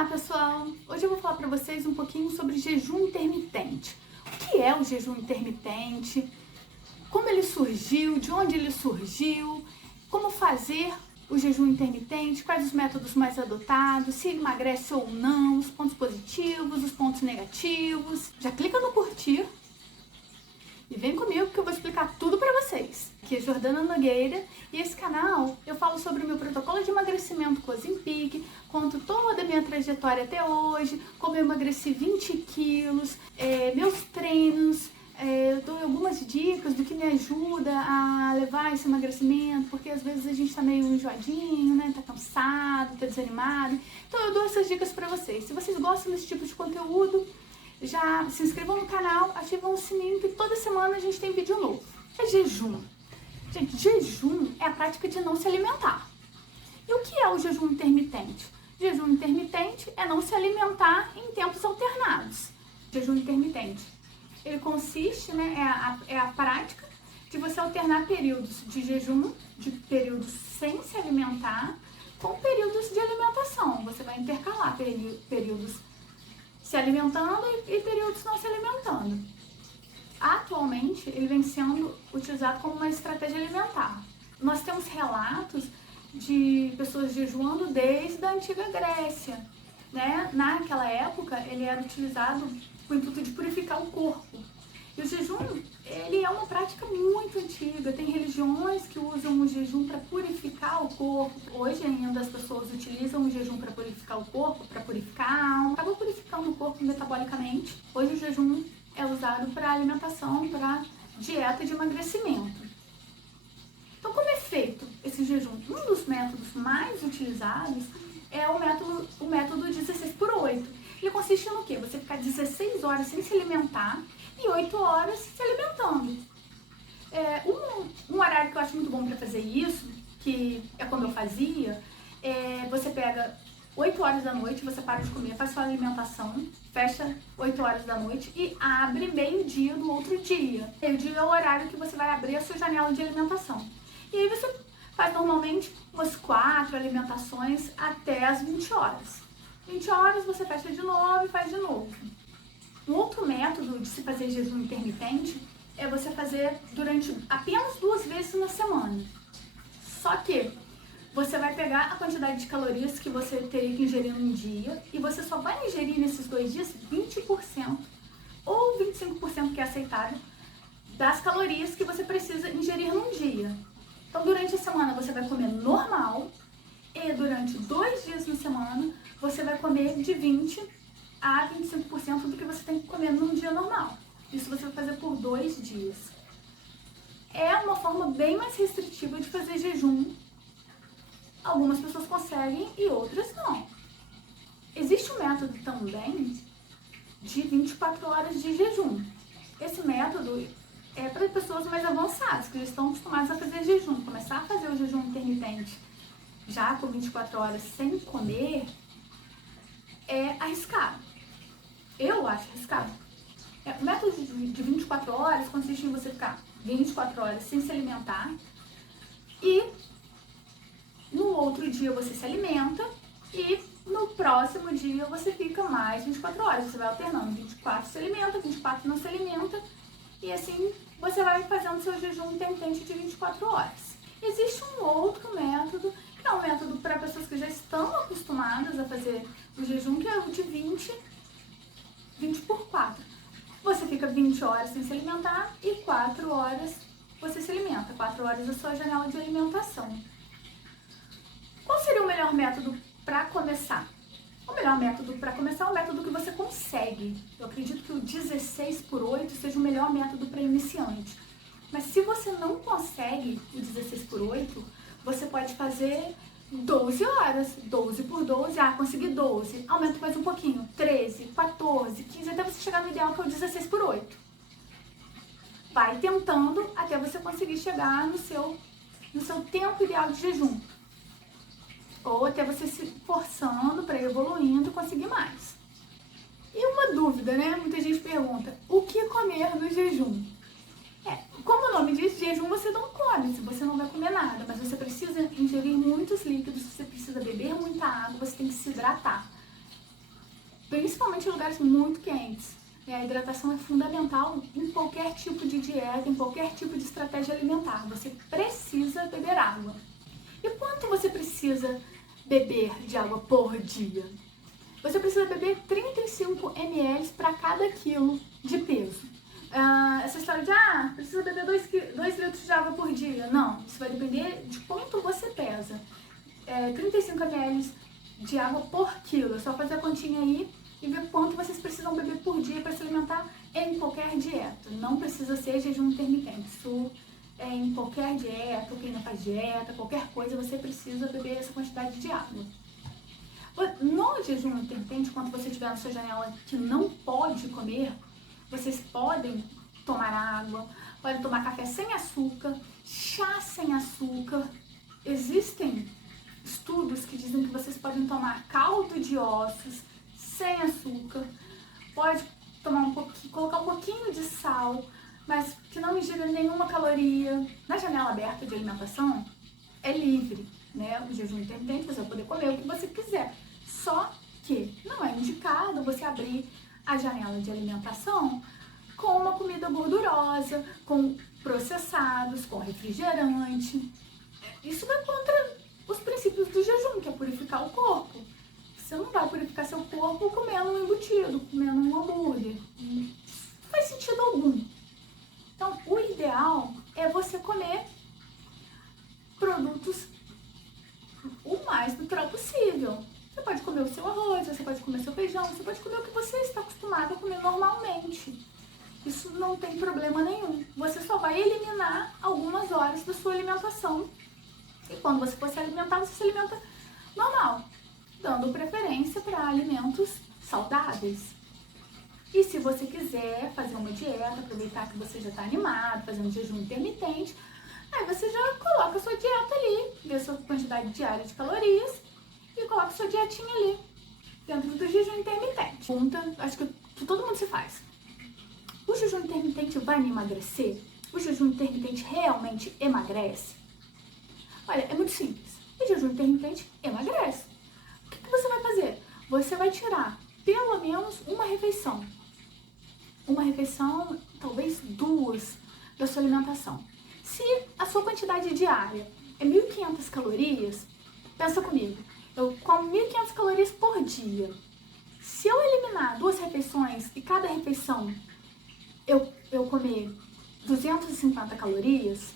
Olá pessoal, hoje eu vou falar para vocês um pouquinho sobre jejum intermitente. O que é o jejum intermitente? Como ele surgiu, de onde ele surgiu, como fazer o jejum intermitente, quais os métodos mais adotados, se emagrece ou não, os pontos positivos, os pontos negativos. Já clica no curtir e vem comigo que eu vou explicar tudo pra vocês. Aqui é Jordana Nogueira e esse canal eu falo sobre o meu protocolo de emagrecimento com a Ozempic, conto toda a minha trajetória até hoje, como eu emagreci 20 quilos, meus treinos, eu dou algumas dicas do que me ajuda a levar esse emagrecimento, porque às vezes a gente tá meio enjoadinho, né, tá cansado, tá desanimado, então eu dou essas dicas pra vocês. Se vocês gostam desse tipo de conteúdo, já se inscrevam no canal, ativam o sininho que toda semana a gente tem vídeo novo. É jejum. Gente, jejum é a prática de não se alimentar. E o que é o jejum intermitente? Jejum intermitente é não se alimentar em tempos alternados. Jejum intermitente, ele consiste, né, é a prática de você alternar períodos de jejum, de períodos sem se alimentar, com períodos de alimentação. Você vai intercalar períodos se alimentando e períodos não se alimentando. Atualmente, ele vem sendo utilizado como uma estratégia alimentar. Nós temos relatos de pessoas jejuando desde a antiga Grécia, né? Naquela época, ele era utilizado com o intuito de purificar o corpo. E o jejum, ele é uma prática muito antiga. Tem religiões que usam o jejum para purificar o corpo. Hoje ainda as pessoas utilizam o jejum para purificar o corpo, para purificar a alma. Acaba purificando o corpo metabolicamente. Hoje o jejum é usado para alimentação, para dieta de emagrecimento. Então, como é feito esse jejum? Um dos métodos mais utilizados é o método 16/8. Ele consiste no quê? Você ficar 16 horas sem se alimentar e 8 horas se alimentando. Um horário que eu acho muito bom para fazer isso, que é como eu fazia, você pega 8 horas da noite, você para de comer, faz sua alimentação, fecha 8 horas da noite e abre meio-dia do outro dia. Meio-dia é o horário que você vai abrir a sua janela de alimentação. E aí você faz normalmente umas 4 alimentações até as 20 horas. 20 horas você fecha de novo e faz de novo. Um outro método de se fazer jejum intermitente é você fazer durante apenas 2 vezes na semana. Só que você vai pegar a quantidade de calorias que você teria que ingerir num dia e você só vai ingerir nesses 2 dias 20% ou 25%, que é aceitável, das calorias que você precisa ingerir num dia. Então, durante a semana você vai comer normal e durante 2 dias na semana você vai comer de 20% a 25% do que você tem que comer num dia normal. Isso você vai fazer por 2 dias. É uma forma bem mais restritiva de fazer jejum. Algumas pessoas conseguem e outras não. Existe um método também de 24 horas de jejum. Esse método é para pessoas mais avançadas, que já estão acostumadas a fazer jejum. Começar a fazer o jejum intermitente já com 24 horas sem comer é arriscado. Eu acho arriscado. O método de 24 horas consiste em você ficar 24 horas sem se alimentar e no outro dia você se alimenta e no próximo dia você fica mais 24 horas. Você vai alternando, 24 se alimenta, 24 não se alimenta e assim você vai fazendo seu jejum intermitente de 24 horas. Existe um outro método, que é um método para pessoas que já estão acostumadas a fazer o jejum, que é o de 20 por 4. Você fica 20 horas sem se alimentar e 4 horas você se alimenta. 4 horas é a sua janela de alimentação. Qual seria o melhor método para começar? O melhor método para começar é o método que você consegue. Eu acredito que o 16/8 seja o melhor método para iniciante. Mas se você não consegue o 16/8, você pode fazer 12 horas, 12 por 12, consegui 12, aumenta mais um pouquinho, 13, 14, 15, até você chegar no ideal que é o 16/8. Vai tentando até você conseguir chegar no seu tempo ideal de jejum. Ou até você se forçando para ir evoluindo e conseguir mais. E uma dúvida, né? Muita gente pergunta, o que comer no jejum? Como o nome diz, jejum você não come, você não vai comer nada, mas você precisa ingerir muitos líquidos, você precisa beber muita água, você tem que se hidratar. principalmente em lugares muito quentes. A hidratação é fundamental em qualquer tipo de dieta, em qualquer tipo de estratégia alimentar. Você precisa beber água. E quanto você precisa beber de água por dia? Você precisa beber 35 ml para cada quilo de peso. Essa história de, precisa beber 2 litros de água por dia. Não, isso vai depender de quanto você pesa. 35 ml de água por quilo. É só fazer a continha aí e ver quanto vocês precisam beber por dia para se alimentar em qualquer dieta. Não precisa ser jejum intermitente. Isso é em qualquer dieta, quem não faz dieta, qualquer coisa, você precisa beber essa quantidade de água. No jejum intermitente, quando você estiver na sua janela que não pode comer, vocês podem tomar água, podem tomar café sem açúcar, chá sem açúcar. Existem estudos que dizem que vocês podem tomar caldo de ossos sem açúcar, pode tomar colocar um pouquinho de sal, mas que não ingira nenhuma caloria. Na janela aberta de alimentação é livre, né? O jejum intermitente você vai poder comer o que você quiser. Só que não é indicado você abrir a janela de alimentação com uma comida gordurosa, com processados, com refrigerante. Isso vai contra os princípios do jejum, que é purificar o corpo. Você não vai purificar seu corpo comendo um embutido, comendo um hambúrguer. Não faz sentido algum. Então, o ideal é você comer produtos o mais natural possível. Você pode comer o seu arroz, você pode comer seu feijão, você pode comer o que você está acostumado a comer normalmente. Isso não tem problema nenhum. Você só vai eliminar algumas horas da sua alimentação. E quando você for se alimentar, você se alimenta normal, dando preferência para alimentos saudáveis. E se você quiser fazer uma dieta, aproveitar que você já está animado, fazer um jejum intermitente, aí você já coloca a sua dieta ali, vê a sua quantidade diária de calorias e coloca a sua dietinha ali, dentro do jejum intermitente. Pergunta, acho que todo mundo se faz. O jejum intermitente vai me emagrecer? O jejum intermitente realmente emagrece? Olha, é muito simples. O jejum intermitente emagrece. O que você vai fazer? Você vai tirar pelo menos uma refeição, talvez 2 da sua alimentação. Se a sua quantidade diária é 1.500 calorias, pensa comigo, eu como 1.500 calorias por dia. Se eu eliminar 2 refeições e cada refeição eu comer 250 calorias,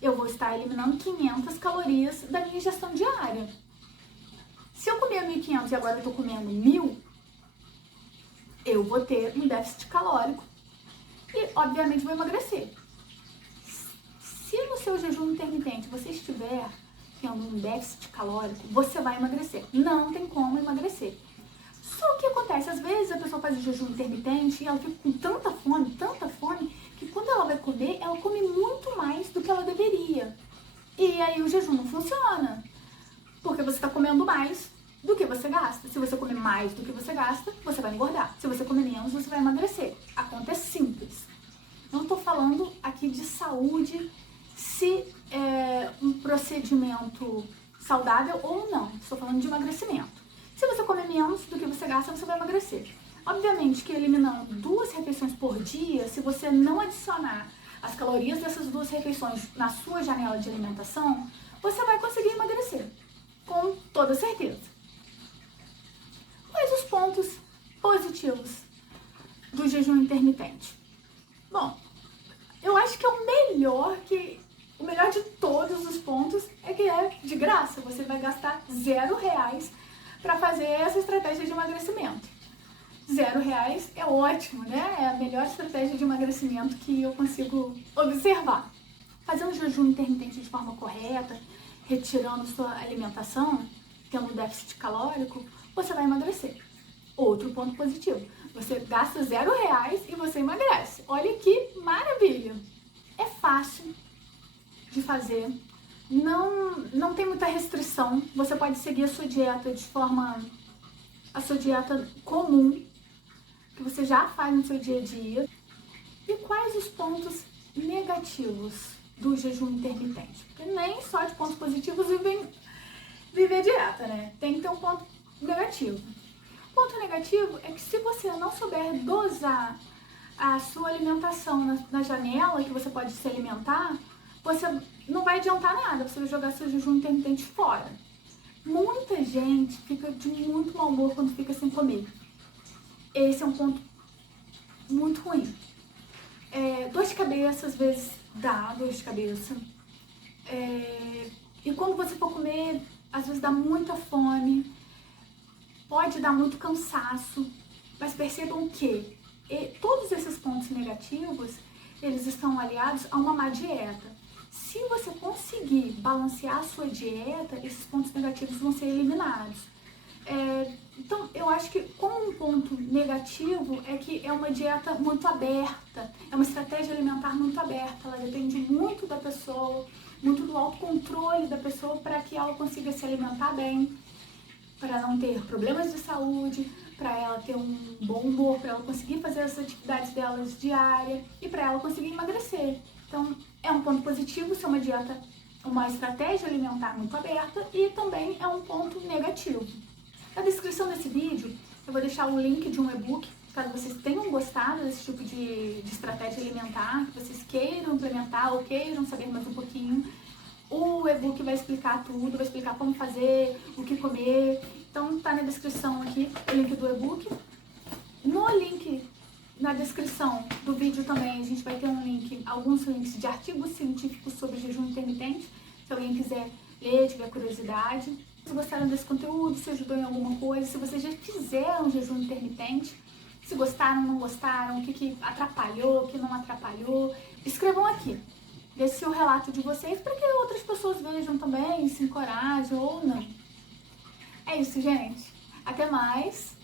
eu vou estar eliminando 500 calorias da minha ingestão diária. Se eu comer 1.500 e agora eu estou comendo 1.000, eu vou ter um déficit calórico e, obviamente, vou emagrecer. Se no seu jejum intermitente você estiver tendo um déficit calórico, você vai emagrecer. Não tem como emagrecer. Só que acontece, às vezes a pessoa faz o jejum intermitente e ela fica com tanta fome, que quando ela vai comer, ela come muito mais do que ela deveria. E aí o jejum não funciona, porque você está comendo mais do que você gasta. Se você comer mais do que você gasta, você vai engordar. Se você comer menos, você vai emagrecer. A conta é simples. Não estou falando aqui de saúde, se é um procedimento saudável ou não. Estou falando de emagrecimento. Se você comer menos do que você gasta, você vai emagrecer. Obviamente que eliminando 2 refeições por dia, se você não adicionar as calorias dessas 2 refeições na sua janela de alimentação, você vai conseguir emagrecer, com toda certeza. Quais os pontos positivos do jejum intermitente? Bom, eu acho que o melhor de todos os pontos é que é de graça. Você vai gastar R$0 para fazer essa estratégia de emagrecimento. R$0 é ótimo, né? É a melhor estratégia de emagrecimento que eu consigo observar. Fazer um jejum intermitente de forma correta, retirando sua alimentação, tendo déficit calórico, você vai emagrecer. Outro ponto positivo, você gasta R$0 e você emagrece. Olha que maravilha! É fácil de fazer, não tem muita restrição, você pode seguir a sua dieta a sua dieta comum, que você já faz no seu dia a dia. E quais os pontos negativos do jejum intermitente? Porque nem só de pontos positivos viver dieta, né? Tem que ter um ponto negativo. O ponto negativo negativo é que se você não souber dosar a sua alimentação na janela que você pode se alimentar, você não vai adiantar nada, você vai jogar seu jejum intermitente fora. Muita gente fica de muito mau humor quando fica sem comer. Esse é um ponto muito ruim. Dor de cabeça, às vezes dá dor de cabeça. E quando você for comer, às vezes dá muita fome, pode dar muito cansaço, mas percebam que todos esses pontos negativos, eles estão aliados a uma má dieta. Se você conseguir balancear a sua dieta, esses pontos negativos vão ser eliminados. Então, eu acho que como um ponto negativo é que é uma dieta muito aberta, é uma estratégia alimentar muito aberta, ela depende muito da pessoa, muito do autocontrole da pessoa para que ela consiga se alimentar bem, para não ter problemas de saúde, para ela ter um bom humor, para ela conseguir fazer as atividades delas diárias e para ela conseguir emagrecer. Então, é um ponto positivo ser uma dieta, uma estratégia alimentar muito aberta e também é um ponto negativo. Na descrição desse vídeo, eu vou deixar o link de um e-book, caso vocês tenham gostado desse tipo de estratégia alimentar, que vocês queiram implementar ou queiram saber mais um pouquinho. O e-book vai explicar tudo, vai explicar como fazer, o que comer. Então tá na descrição aqui o link do e-book. No link, na descrição do vídeo também, a gente vai ter alguns links de artigos científicos sobre jejum intermitente, se alguém quiser ler, tiver curiosidade. Se gostaram desse conteúdo, se ajudou em alguma coisa, se vocês já fizeram jejum intermitente, se gostaram, não gostaram, o que atrapalhou, o que não atrapalhou, escrevam aqui. Deixe o relato de vocês para que outras pessoas vejam também, se encorajam ou não. É isso, gente. Até mais.